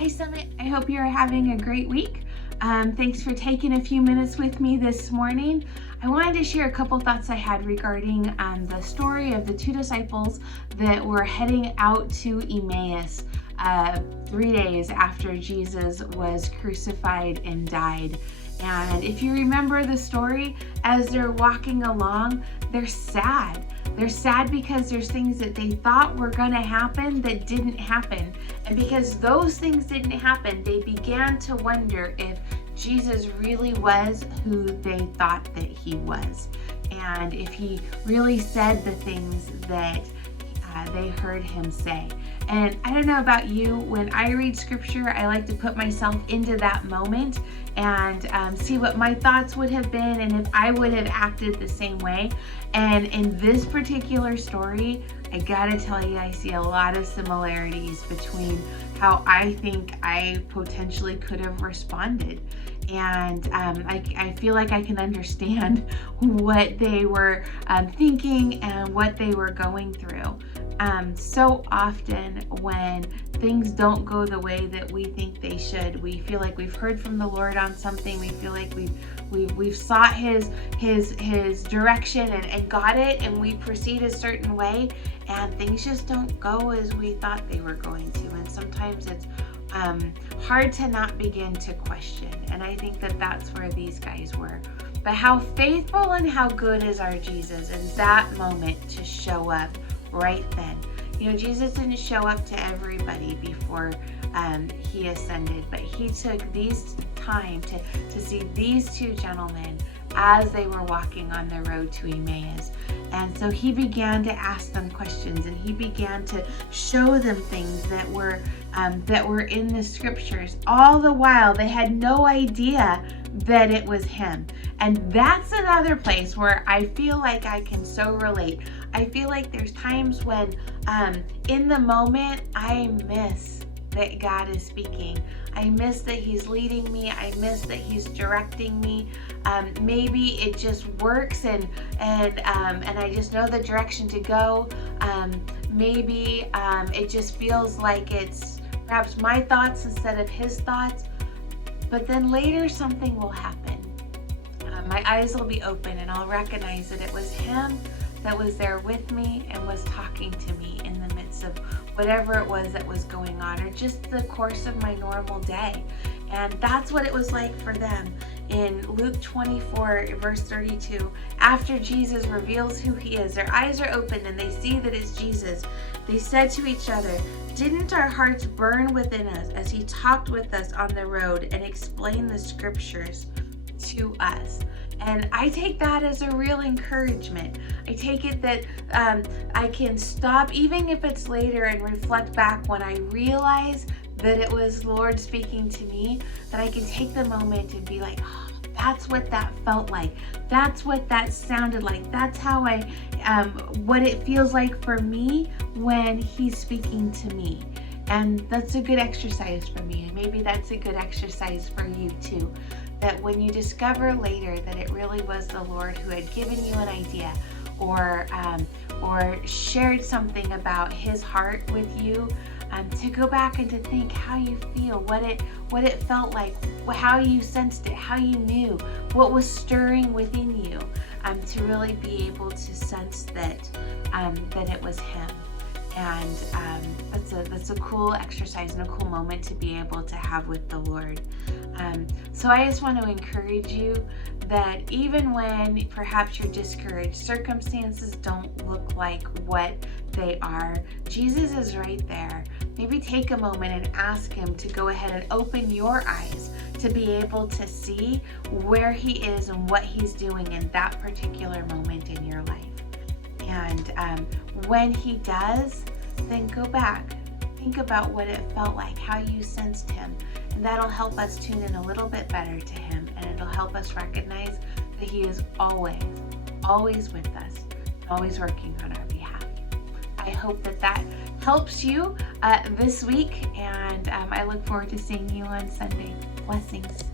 Hi Summit, I hope you're having a great week. Thanks for taking a few minutes with me this morning. I wanted to share a couple thoughts I had regarding the story of the two disciples that were heading out to Emmaus 3 days after Jesus was crucified and died. And if you remember the story, as they're walking along, they're sad. They're sad because there's things that they thought were going to happen that didn't happen. And because those things didn't happen, they began to wonder if Jesus really was who they thought that he was. And if he really said the things that they heard him say. And I don't know about you, when I read scripture, I like to put myself into that moment and see what my thoughts would have been and if I would have acted the same way. And in this particular story, I gotta tell you, I see a lot of similarities between how I think I potentially could have responded. And I feel like I can understand what they were thinking and what they were going through. So often when things don't go the way that we think they should, we feel like we've heard from the Lord on something. We feel like we've sought his direction and got it, and we proceed a certain way, and things just don't go as we thought they were going to. And sometimes it's hard to not begin to question. And I think that that's where these guys were. But how faithful and how good is our Jesus in that moment to show up right then. You know, Jesus didn't show up to everybody before he ascended, but he took these time to see these two gentlemen as they were walking on the road to Emmaus. And so he began to ask them questions, and he began to show them things that were in the scriptures. All the while, they had no idea that it was him. And that's another place where I feel like I can so relate. I feel like there's times when in the moment I miss that God is speaking. I miss that he's leading me. I miss that he's directing me. Maybe it just works and I just know the direction to go. Maybe it just feels like it's perhaps my thoughts instead of his thoughts. But then later something will happen. My eyes will be open and I'll recognize that it was him that was there with me and was talking to me in the midst of whatever it was that was going on, or just the course of my normal day. And that's what it was like for them. In Luke 24, verse 32, after Jesus reveals who he is, their eyes are opened and they see that it's Jesus. They said to each other, "Didn't our hearts burn within us as he talked with us on the road and explained the scriptures to us?" And I take that as a real encouragement. I take it that I can stop, even if it's later, and reflect back when I realize that it was Lord speaking to me, that I can take the moment and be like, oh, that's what that felt like. That's what that sounded like. That's how what it feels like for me when he's speaking to me. And that's a good exercise for me. And maybe that's a good exercise for you too. That when you discover later that it really was the Lord who had given you an idea or shared something about his heart with you, to go back and to think how you feel, what it felt like, how you sensed it, how you knew, what was stirring within you, to really be able to sense that it was him. And that's a cool exercise and a cool moment to be able to have with the Lord. So I just want to encourage you that even when perhaps you're discouraged, circumstances don't look like what they are, Jesus is right there. Maybe take a moment and ask him to go ahead and open your eyes to be able to see where he is and what he's doing in that particular moment in your life. And when he does, then go back. Think about what it felt like, how you sensed him. And that'll help us tune in a little bit better to him. And it'll help us recognize that he is always with us, always working on our behalf. I hope that helps you this week. And I look forward to seeing you on Sunday. Blessings.